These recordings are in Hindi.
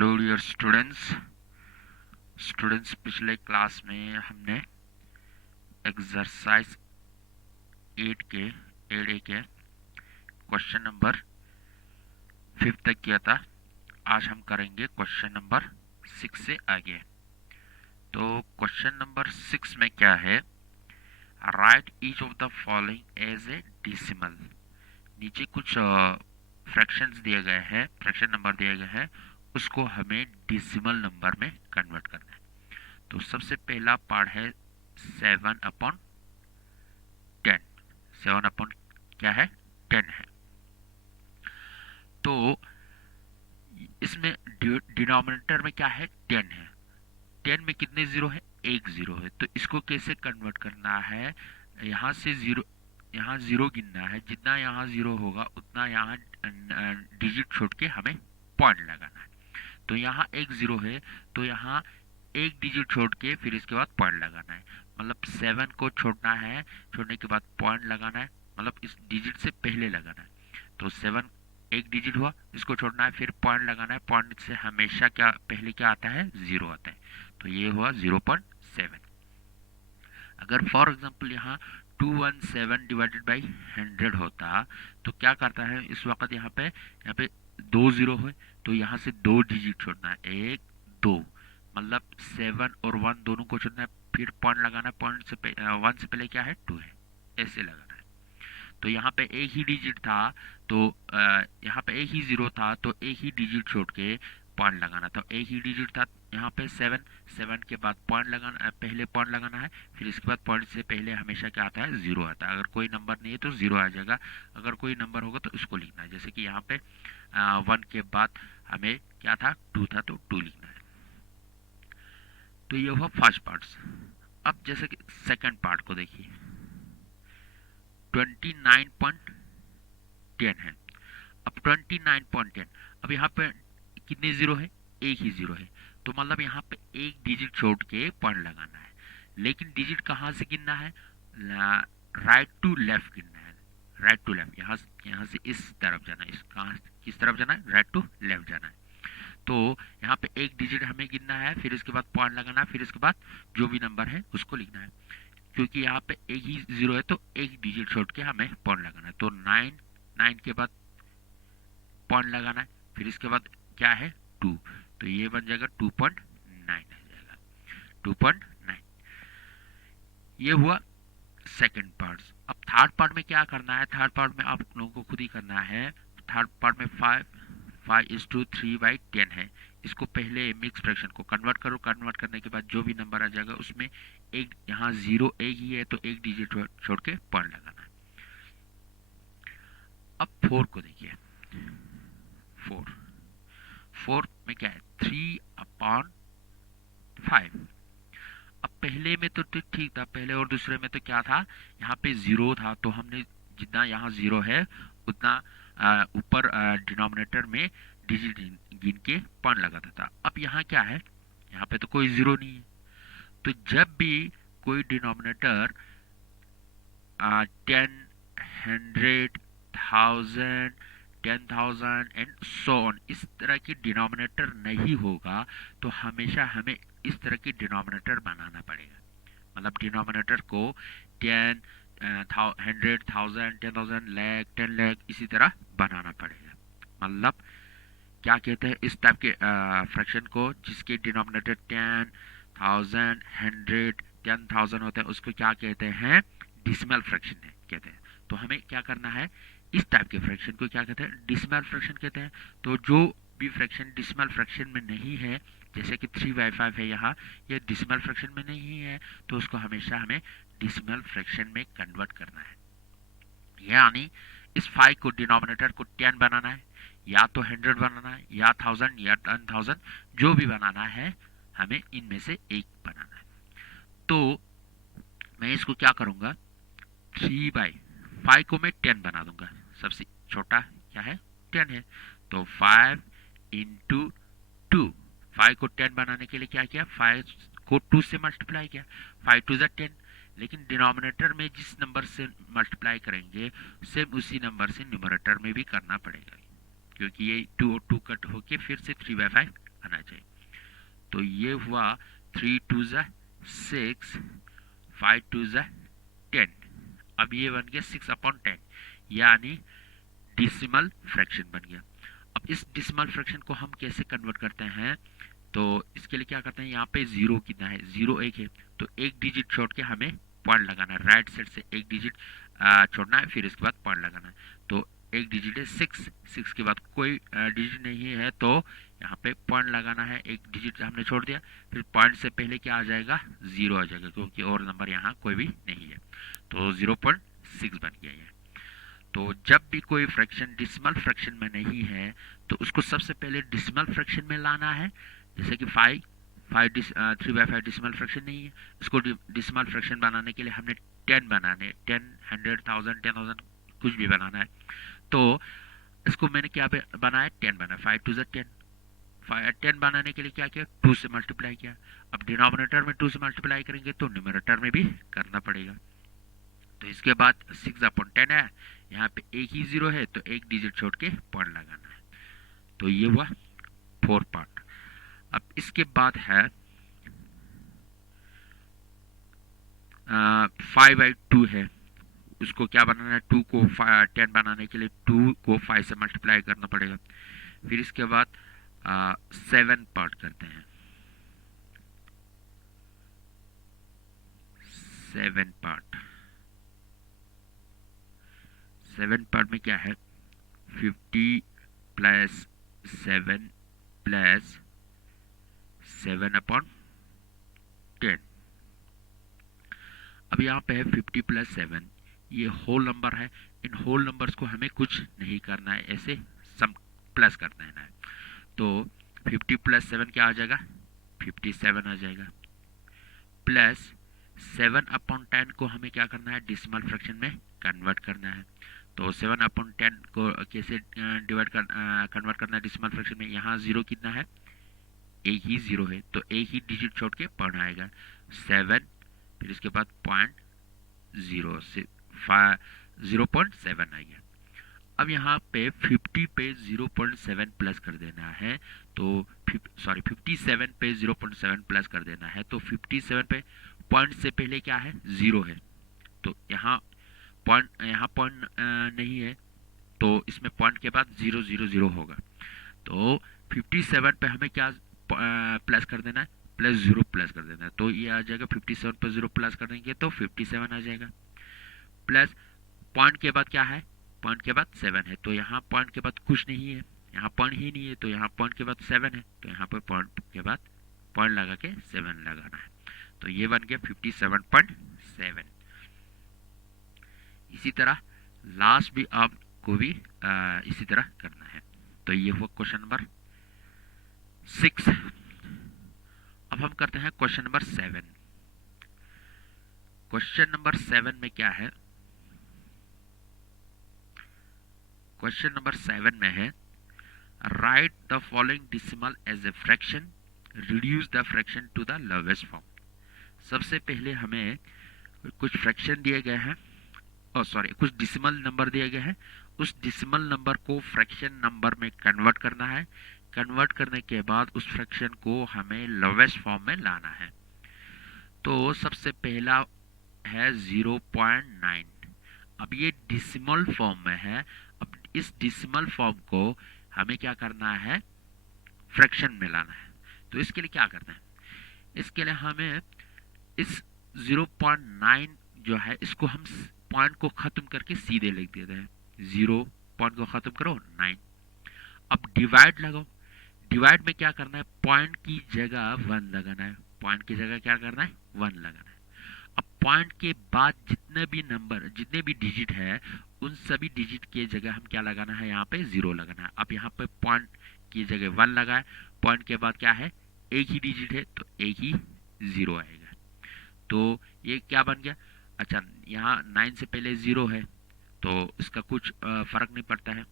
हेलो डियर स्टूडेंट्स पिछले क्लास में हमने एक्सरसाइज 8 के 8A के क्वेश्चन नंबर 5 तक किया था। आज हम करेंगे क्वेश्चन नंबर 6 से आगे। तो क्वेश्चन नंबर 6 में क्या है, write each of the following as a decimal. नीचे कुछ फ्रैक्शंस दिए गए हैं, फ्रैक्शन नंबर दिए गए हैं, उसको हमें डेसिमल नंबर में कन्वर्ट करना है। तो सबसे पहला पार्ट है 7/10। 7 क्या है, 10 है। तो इसमें डिनोमिनेटर में क्या है, 10 है। 10 में कितने जीरो है, एक जीरो है। तो इसको कैसे कन्वर्ट करना है, यहाँ से जीरो, यहाँ जीरो गिनना है। जितना यहाँ जीरो होगा उतना यहाँ डिजिट छोड़ के हमें पॉइंट लगाना है। तो यहाँ एक जीरो है, तो यहाँ एक डिजिट छोड़ के फिर इसके बाद पॉइंट लगाना है। मतलब 7 को छोड़ना है, छोड़ने के बाद पॉइंट लगाना है, मतलब इस डिजिट से पहले लगाना है। तो 7 एक डिजिट हुआ, इसको छोड़ना है, फिर पॉइंट लगाना है। पॉइंट से हमेशा क्या पहले क्या आता है, जीरो आता है। तो ये हुआ 0.7। अगर फॉर एग्जाम्पल यहाँ 217 डिवाइडेड बाई 100 होता तो क्या करता है, इस वक्त यहाँ पे दो जीरो है, तो यहाँ से दो डिजिट छोड़ना है, एक दो, मतलब 7 और 1 दोनों को छोड़ना है, फिर पॉइंट लगाना है। पॉइंट से 1 से पहले क्या है, 2 है, ऐसे लगाना है। तो यहाँ पे एक ही डिजिट था, तो यहाँ पे एक ही जीरो था, तो एक ही डिजिट छोड़ के पॉइंट लगाना था। एक ही डिजिट था यहाँ पे 7 के बाद पॉइंट लगाना, पहले पॉइंट लगाना है, फिर इसके बाद पॉइंट से पहले हमेशा क्या आता है, जीरो आता है। अगर कोई नंबर नहीं है तो जीरो आ जाएगा, अगर कोई नंबर होगा तो उसको लिखना है। जैसे कि यहाँ पे 1 के बाद हमें क्या था, 2 था, तो 2 लिखना है। तो ये हुआ फर्स्ट पार्ट। अब जैसे कि सेकंड पार्ट को देखिए, 29.10 है। अब 29.10, अब यहाँ पे कितने जीरो है, एक ही जीरो है। तो मतलब यहाँ पे एक डिजिट छोड़ के पॉइंट लगाना है। लेकिन डिजिट कहाँ से गिनना है, राइट टू लेफ्ट गिनना है। राइट टू लेफ्ट, यहाँ से इस तरफ जाना है। इस कहाँ किस तरफ जाना है, राइट टू लेफ्ट जाना है। तो यहाँ पे एक डिजिट हमें गिनना है, फिर इसके बाद पॉइंट लगाना है, फिर इसके बाद जो भी नंबर है उसको लिखना है। क्योंकि यहाँ पे एक ही जीरो है तो एक डिजिट छोड़ के हमें पॉइंट लगाना है। तो 9 के बाद पॉइंट लगाना है, फिर इसके बाद क्या है, 2, तो ये बन जाएगा 2.9 आ जाएगा, 2.9। ये हुआ सेकंड पार्ट। अब थर्ड पार्ट में क्या करना है, थर्ड पार्ट में आप लोगों को खुद ही करना है। थर्ड पार्ट में 5:3/10 है। इसको पहले मिक्स फ्रैक्शन को कन्वर्ट करो, कन्वर्ट करने के बाद जो भी नंबर आ जाएगा उसमें एक, यहाँ जीरो एक ही है तो एक डिजिट छोड़ के पॉइंट लगाना है। अब 4 को देखिए, 4 4 में क्या है, 3/5। अब पहले में तो ठीक था, पहले और दूसरे में तो क्या था, यहाँ पे जीरो था, तो हमने जितना यहाँ जीरो है उतना ऊपर डिनोमिनेटर में डिजिट गिन के पॉइंट लगाता था। अब यहाँ क्या है, यहाँ पे तो कोई जीरो नहीं है। तो जब भी कोई डिनोमिनेटर 10, 100, 1000, 10,000 एंड सो ऑन इस तरह की डिनोमिनेटर नहीं होगा, तो हमेशा हमें इस तरह की डिनोमिनेटर बनाना पड़ेगा। मतलब डिनोमिनेटर को 10, 100, 1000, 10,000, लाख, 10 लाख इसी तरह बनाना पड़ेगा। मतलब क्या कहते हैं इस टाइप के फ्रैक्शन को, जिसके डिनोमिनेटर 10, 1000, 100, 10,000 होते हैं, उसको क्या कहते हैं, डिसिमल फ्रैक्शन है कहते हैं। तो हमें क्या करना है, इस टाइप के फ्रैक्शन को क्या कहते हैं, डिसिमल फ्रैक्शन कहते हैं। तो जो भी फ्रैक्शन डिसिमल फ्रैक्शन में नहीं है, जैसे कि 3/5 है यहाँ, ये डिसिमल फ्रैक्शन में नहीं है, तो उसको हमेशा हमें डिसिमल फ्रैक्शन में कन्वर्ट करना है। यानी इस 5 को, डिनोमिनेटर को 10 बनाना है, या तो 100 बनाना है, या 1000 या 10,000, जो भी बनाना है हमें इनमें से एक बनाना है। तो मैं इसको क्या करूंगा, 3/5 को मैं 10 बना दूंगा। सबसे छोटा क्या है, 10 है। तो 5 इंटू 2, 5 को 10 बनाने के लिए क्या किया, 5 को 2 से मल्टीप्लाई किया, 5 2 10। लेकिन डिनोमिनेटर में जिस नंबर से मल्टीप्लाई करेंगे सेम उसी नंबर से न्यूमरेटर में भी करना पड़ेगा, क्योंकि ये 2 और 2 कट होके फिर से 3/5 आना चाहिए। तो ये हुआ 3 2 ज़ा 6, 5 2 ज़ा 10। अब ये बन गया 6/10, यानी डिसिमल फ्रैक्शन बन गया। अब इस डिसिमल फ्रैक्शन को हम कैसे कन्वर्ट करते हैं, तो इसके लिए क्या करते हैं, यहाँ पे जीरो कितना है, जीरो एक है, तो एक डिजिट छोड़ के हमें पॉइंट लगाना है, राइट साइड से एक डिजिट छोड़ना है, फिर इसके बाद पॉइंट लगाना है। तो एक डिजिट है 6, 6 के बाद कोई डिजिट नहीं है, तो यहाँ पे पॉइंट लगाना है, एक डिजिट हमने छोड़ दिया, फिर पॉइंट से पहले क्या आ जाएगा, जीरो आ जाएगा, क्योंकि और नंबर यहाँ कोई भी नहीं है, तो 0.6 बन गया ये। तो जब भी कोई फ्रैक्शन डिसिमल फ्रैक्शन में नहीं है, तो उसको सबसे पहले डिसिमल फ्रैक्शन में लाना है। जैसे कि 3/5 डिसिमल फ्रैक्शन नहीं है, इसको डिसिमल फ्रैक्शन बनाने के लिए हमने 10 बनाने, 10, 100, 1000, 10,000 कुछ भी बनाना है। तो इसको मैंने क्या बनाया, 10 बनाया, 5 2 10। 10 बनाने के लिए क्या किया, 2 से मल्टीप्लाई किया। अब डिनोमिनेटर में 2 से मल्टीप्लाई करेंगे तो न्यूमरेटर में भी करना पड़ेगा। तो इसके बाद 6/10 है, यहाँ पे एक ही जीरो है, तो एक डिजिट छोड़ के पॉइंट लगाना है। तो ये हुआ 4 पार्ट। अब इसके बाद है 5/2 है, उसको क्या बनाना है, 2 को 10 बनाने के लिए 2 को 5 से मल्टीप्लाई करना पड़ेगा। फिर इसके बाद 7 पार्ट करते हैं, 7 पार्ट। 7 पार्ट में क्या है, 50 प्लस 7 प्लस 7/10। अब यहाँ पे है 50 प्लस 7, ये होल नंबर है, इन होल नंबर्स को हमें कुछ नहीं करना है, ऐसे सम प्लस कर देना है। तो 50 प्लस 7 क्या आ जाएगा, 57 आ जाएगा, प्लस 7/10 को हमें क्या करना है, डिसिमल फ्रैक्शन में कन्वर्ट करना है। तो 7/10 को कैसे कन्वर्ट करना है डिसिमल फ्रैक्शन में, यहाँ जीरो कितना है, एक ही जीरो है, तो एक ही डिजिट छोड़ के पढ़ना आएगा 7, फिर इसके बाद 0.7 आ गया। अब यहाँ पे 50 पे 0.7 प्लस कर देना है, तो 57 पे 0.7 प्लस कर देना है, तो 57 पे पॉइंट से पहले क्या है, जीरो है, तो यहाँ पॉइंट नहीं है, तो इसमें पॉइंट के बाद 0 0 0 होगा। तो 57 पे हमें क्या प्लस कर देना है, प्लस 0 प्लस कर देना है, तो ये आ जाएगा 57 पर 0 प्लस कर देंगे तो 57 आ जाएगा। प्लस पॉइंट के बाद क्या है, पॉइंट के बाद 7 है, तो यहाँ पॉइंट के बाद कुछ नहीं है, यहाँ पॉइंट ही नहीं है, तो यहाँ पॉइंट के बाद 7 है, तो यहाँ पर पॉइंट के बाद पॉइंट लगा के 7 लगाना है। तो ये बन गया 57.7। इसी तरह लास्ट भी आपको भी इसी तरह करना है। तो ये हुआ क्वेश्चन नंबर 6। अब हम करते हैं क्वेश्चन नंबर 7। क्वेश्चन नंबर 7 में क्या है, क्वेश्चन नंबर 7 में है write the following decimal as a fraction, reduce the fraction to the lowest form. सबसे पहले हमें कुछ फ्रैक्शन दिए गए हैं, कुछ डिसिमल नंबर दिए गए हैं, उस डिसिमल नंबर को फ्रैक्शन नंबर में कन्वर्ट करना है। कन्वर्ट करने के बाद उस फ्रैक्शन को हमें लोवेस्ट फॉर्म में लाना है। तो सबसे पहला है 0.9। अब ये डिसिमल फॉर्म में है, अब इस डिसिमल फॉर्म को हमें क्या करना है, फ्रैक्शन में लाना है। तो इसके लिए क्या करना है, इसके लिए हमें इस 0.9 जो है, इसको हम पॉइंट को खत्म करके सीधे लिख देते हैं, 0 पॉइंट को खत्म करो 9। अब डिवाइड लगाओ, डिवाइड में क्या करना है, पॉइंट की जगह 1 लगाना है, पॉइंट की जगह क्या करना है, 1 लगाना है। अब पॉइंट के बाद जितने भी नंबर, जितने भी डिजिट है, उन सभी डिजिट के जगह हम क्या लगाना है, यहाँ पे 0 लगाना है। अब यहाँ पे पॉइंट की जगह 1 लगाए, पॉइंट के बाद क्या है, एक ही डिजिट है, तो एक ही 0 आएगा। तो ये क्या बन गया, अच्छा यहाँ 9 से पहले 0 है, तो इसका कुछ फर्क नहीं पड़ता है,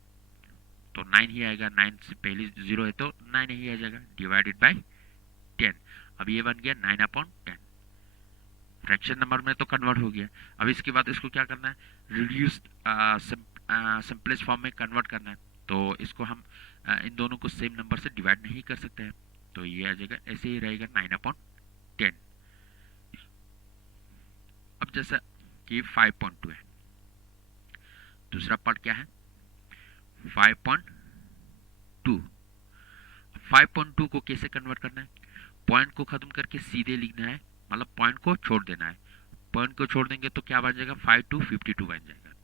तो 9 ही आएगा, 9 से पहले 0 है तो 9 ही आ जाएगा, डिवाइडेड बाय 10। अब ये बन गया 9/10, फ्रैक्शन नंबर में तो कन्वर्ट हो गया। अब इसके बाद इसको क्या करना है, रिड्यूस सिंपलेस्ट फॉर्म में कन्वर्ट करना है। तो इसको हम इन दोनों को सेम नंबर से डिवाइड नहीं कर सकते हैं, तो ये आ जाएगा, ऐसे ही रहेगा 9/10। अब जैसा कि 5.2 है, दूसरा पार्ट क्या है 5.2। 5.2 को कैसे कन्वर्ट करना है, पॉइंट को खत्म करके सीधे लिखना है, मतलब पॉइंट को छोड़ देना है। पॉइंट को छोड़ देंगे तो क्या बन जाएगा 5/2 बन जाएगा।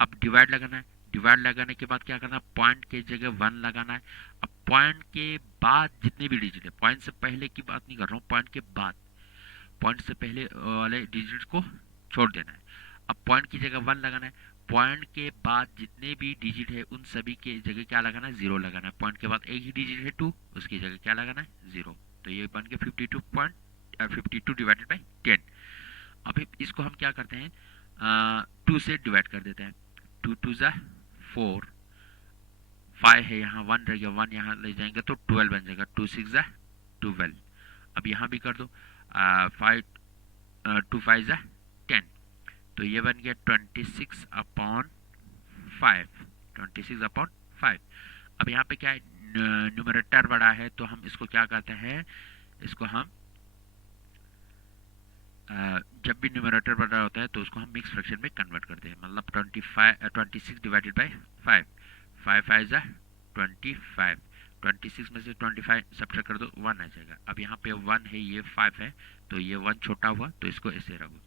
अब डिवाइड लगाना है, डिवाइड लगाने के बाद क्या करना है, पॉइंट के जगह 1 लगाना है। अब पॉइंट के बाद जितने भी डिजिट है, पॉइंट से पहले की बात नहीं कर रहा हूँ, पॉइंट के बाद, पॉइंट से पहले वाले डिजिट को छोड़ देना है। अब पॉइंट की जगह 1 लगाना है, पॉइंट के बाद जितने भी डिजिट है उन सभी के जगह क्या लगाना है 0 लगाना है। पॉइंट के बाद एक ही डिजिट है 2, उसकी जगह क्या लगाना है 0। तो ये बन गया 52 डिवाइडेड बाई 10। अभी इसको हम क्या करते हैं 2 से डिवाइड कर देते हैं। 2 2 ज़ा 4, 5 है यहाँ 1 रह गया, 1 यहाँ ले जाएंगे तो 12 बन जाएगा। 2 6 ज़ा 12। अब यहाँ भी कर दो 2 5 ज़ा 10, तो ये बन गया 26/5। 26/5। अब यहाँ पे क्या है न्यूमरेटर बड़ा है तो हम इसको क्या करते हैं, इसको हम जब भी न्यूमरेटर बड़ा होता है तो उसको हम मिक्स फ्रैक्शन में कन्वर्ट करते हैं। मतलब 26 डिवाइडेड बाई 5, 5 5 ज़ा 25। 26 में से 25 सब्ट्रैक्ट कर दो 1 आ जाएगा। अब यहाँ पे 1 है, ये 5 है, तो ये 1 छोटा हुआ तो इसको ऐसे रखो।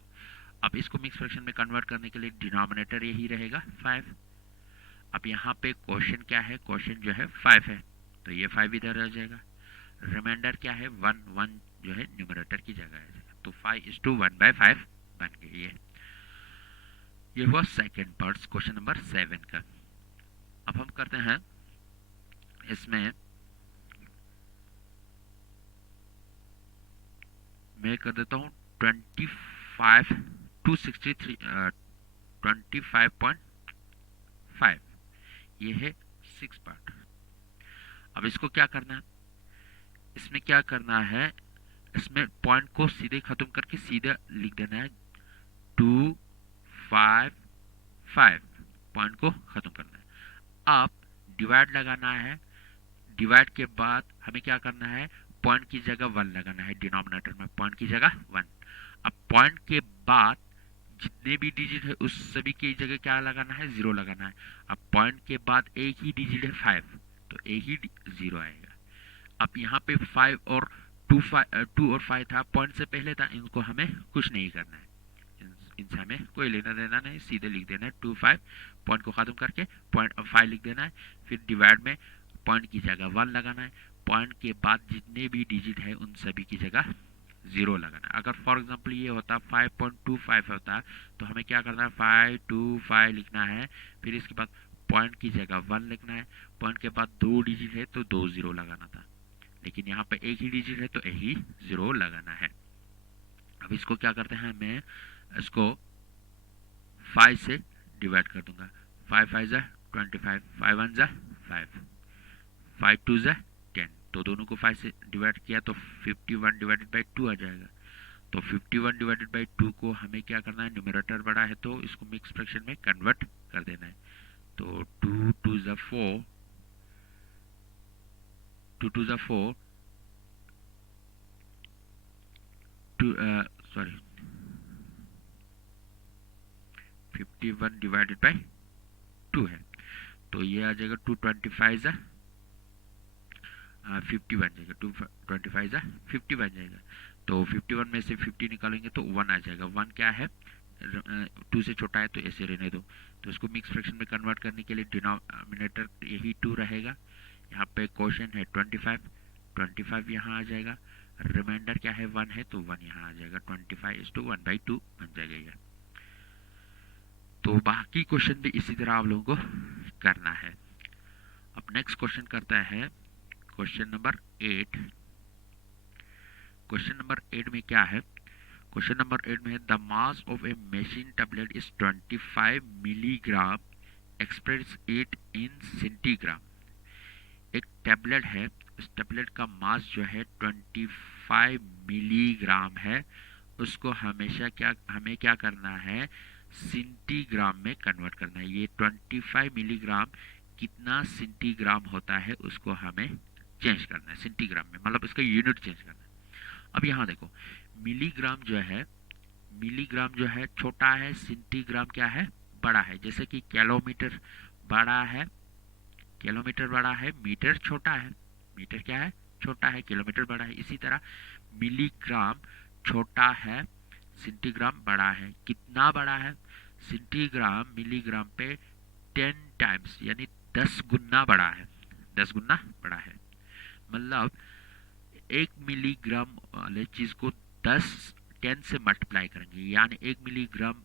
अब इसको मिक्स फ्रैक्शन में कन्वर्ट करने के लिए डिनोमिनेटर यही रहेगा 5। अब यहाँ पे क्वेश्चन क्या है, क्वेश्चन जो है 5 है, तो ये 5 इधर आ जाएगा। रिमाइंडर क्या है 1, 1 जो है न्यूमरेटर की जगह है, तो 5:1/5 बन गई है। ये हुआ सेकंड पार्ट क्वेश्चन नंबर 7 का। अब हम करते हैं इसमें, मैं कर देता हूँ 25 to 63 25.5। ये है 6 पार्ट। अब इसको क्या करना है, इसमें क्या करना है, इसमें पॉइंट को सीधे खत्म करके सीधे लिख देना है 2 5 5, पॉइंट को खत्म करना है। अब डिवाइड लगाना है, डिवाइड के बाद हमें क्या करना है, पॉइंट की जगह 1 लगाना है, डिनोमिनेटर में पॉइंट की जगह 1। अब पॉइंट के बाद जितने भी डिजिट है उस सभी की जगह क्या लगाना है 0 लगाना है। अब पॉइंट के बाद एक ही डिजिट है 5, तो एक ही 0 आएगा। अब यहाँ पे 5 और 2 और 5 था, पॉइंट से पहले था, इनको हमें कुछ नहीं करना है, इनसे हमें कोई लेना देना नहीं, सीधे लिख देना है 2 5, पॉइंट को खत्म करके पॉइंट 5 लिख देना है। फिर डिवाइड में पॉइंट की जगह 1 लगाना है, पॉइंट के बाद जितने भी डिजिट है उन सभी की जगह 0 लगाना है। अगर फॉर एग्जांपल ये होता 5.25 होता तो हमें क्या करना है 525 लिखना है, फिर इसके बाद पॉइंट की जगह 1 लिखना है, पॉइंट के बाद 2 डिजिट है तो 2 0 लगाना था, लेकिन यहाँ पे एक ही डिजिट है तो एक ही 0 लगाना है। अब इसको क्या करते हैं, मैं इसको 5 से डिवाइड कर दूंगा। 5 5 ज़ा 25, 5 1 ज़ा 5, 5 2 ज़ा 10, तो दोनों को 5 से डिवाइड किया तो 51 डिवाइडेड बाई 2 आ जाएगा। तो 51 डिवाइडेड बाई 2 को हमें क्या करना है, न्यूमरेटर बड़ा है तो इसको मिक्स फ्रैक्शन में कन्वर्ट कर देना है। तो 2 2 ज़ा 4, 2 2 ज़ा 4, 51 डिवाइडेड बाई 2 है, तो ये आ जाएगा 225 ज़ा 50 बन जाएगा, 225 ज़ा 50 बन जाएगा। तो 51 में से 50 निकालेंगे तो 1 आ जाएगा। 1 क्या है 2 से छोटा है तो ऐसे रहने दो। तो इसको मिक्स फ्रैक्शन में कन्वर्ट करने के लिए डिनोमिनेटर यही 2 रहेगा। यहाँ पे क्वेश्चन है 25 यहाँ आ जाएगा, रिमाइंडर क्या है 1 है तो 1 यहाँ आ जाएगा, 25:1/2 बन जाएगा ये। तो बाकी क्वेश्चन भी इसी तरह आप लोगों को करना है। अब नेक्स्ट क्वेश्चन करता है क्वेश्चन नंबर 8। क्वेश्चन नंबर 8 में क्या है, क्वेश्चन नंबर 8 में है the mass of A machine tablet is 25 milligram, express it in centigram. एक टैबलेट है, उस टैबलेट का मास जो है 25 मिलीग्राम है, उसको हमें क्या करना है सेंटीग्राम में कन्वर्ट करना है। ये 25 मिलीग्राम कितना सेंटीग्राम होता है उसको हमें चेंज करना है सेंटीग्राम में, मतलब इसका यूनिट चेंज करना है। अब यहाँ देखो, मिलीग्राम जो है, मिलीग्राम जो है छोटा है, सेंटीग्राम क्या है, बड़ा है। जैसे कि किलोमीटर बड़ा है, किलोमीटर बड़ा है, मीटर छोटा है, मीटर क्या है, छोटा है, किलोमीटर बड़ा है। इसी तरह मिलीग्राम छोटा है, सेंटीग्राम बड़ा है। कितना बड़ा है, सेंटीग्राम मिलीग्राम पे 10 टाइम्स यानी 10 गुना बड़ा है, 10 गुना बड़ा है। मतलब 1 मिलीग्राम वाले चीज को 10 से मल्टीप्लाई करेंगे, यानी 1 मिलीग्राम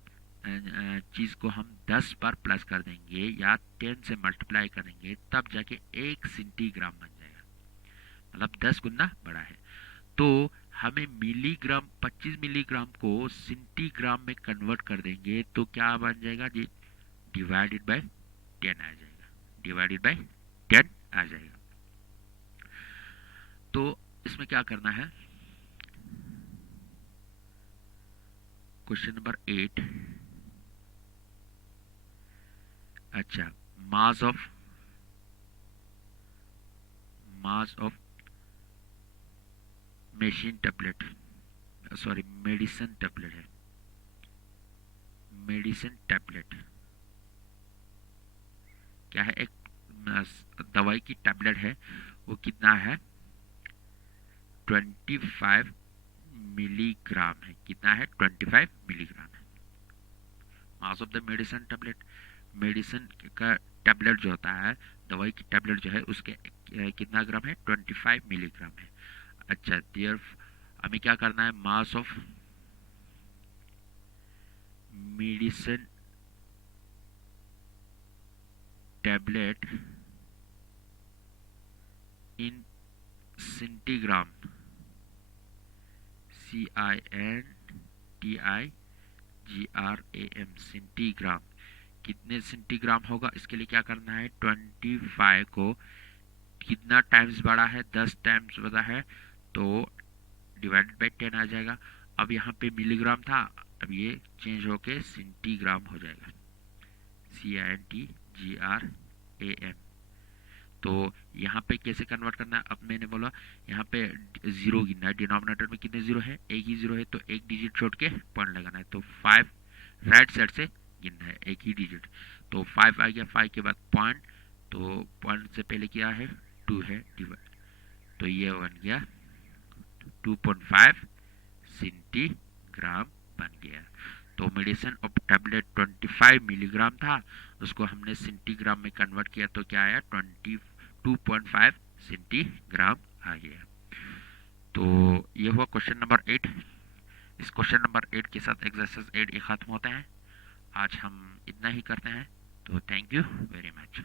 चीज को हम 10 बार प्लस कर देंगे या 10 से मल्टीप्लाई करेंगे, तब जाके 1 सेंटीग्राम बन जाएगा, मतलब 10 गुना बड़ा है। तो हमें मिलीग्राम, 25 मिलीग्राम को सेंटीग्राम में कन्वर्ट कर देंगे तो क्या बन जाएगा जी, डिवाइडेड बाय 10 आ जाएगा, डिवाइडेड बाय 10 आ जाएगा। तो इसमें क्या करना है, क्वेश्चन नंबर 8। अच्छा, mass of, mass of medicine tablet, sorry medicine tablet है, मेडिसिन टेबलेट क्या है, एक दवाई की टेबलेट है, वो कितना है, 25 मिलीग्राम है। कितना है, 25 मिलीग्राम है। Mass of the medicine tablet, medicine का टेबलेट जो होता है, दवाई की टेबलेट जो है, उसके कितना ग्राम है, 25 मिलीग्राम है। अच्छा, देयर हमें क्या करना है, mass of medicine tablet in centigram, CINTIGRAM, centigram. कितने सेंटीग्राम होगा, इसके लिए क्या करना है, 25 को कितना टाइम्स बढ़ा है, 10 टाइम्स बढ़ा है, तो डिवाइडेड बाई 10 आ जाएगा। अब यहाँ पे मिलीग्राम था, अब ये चेंज होके सेंटीग्राम हो जाएगा, CINTGRAM। तो यहाँ पे कैसे कन्वर्ट करना है, अब मैंने बोला यहाँ पे जीरो गिनना है, डिनोमिनेटर में कितने जीरो है, एक ही जीरो है, तो एक डिजिट छोड़ के पॉइंट लगाना है। तो 5 राइट साइड से गिनना है, एक ही डिजिट। तो 5 आ गया, 5 के बाद पॉइंट, तो पॉइंट से पहले क्या है, 2 है, डिवाइड, तो ये बन गया 2.5 सेंटीग्राम बन गया। तो मेडिसिन ऑफ टैबलेट 25 मिलीग्राम था, उसको हमने सेंटीग्राम में कन्वर्ट किया तो क्या आया, 2.5 सेंटीग्राम आ गया। तो ये हुआ क्वेश्चन नंबर 8। इस क्वेश्चन नंबर 8 के साथ एक्सरसाइज 8 खत्म होता है। आज हम इतना ही करते हैं, तो थैंक यू वेरी मच।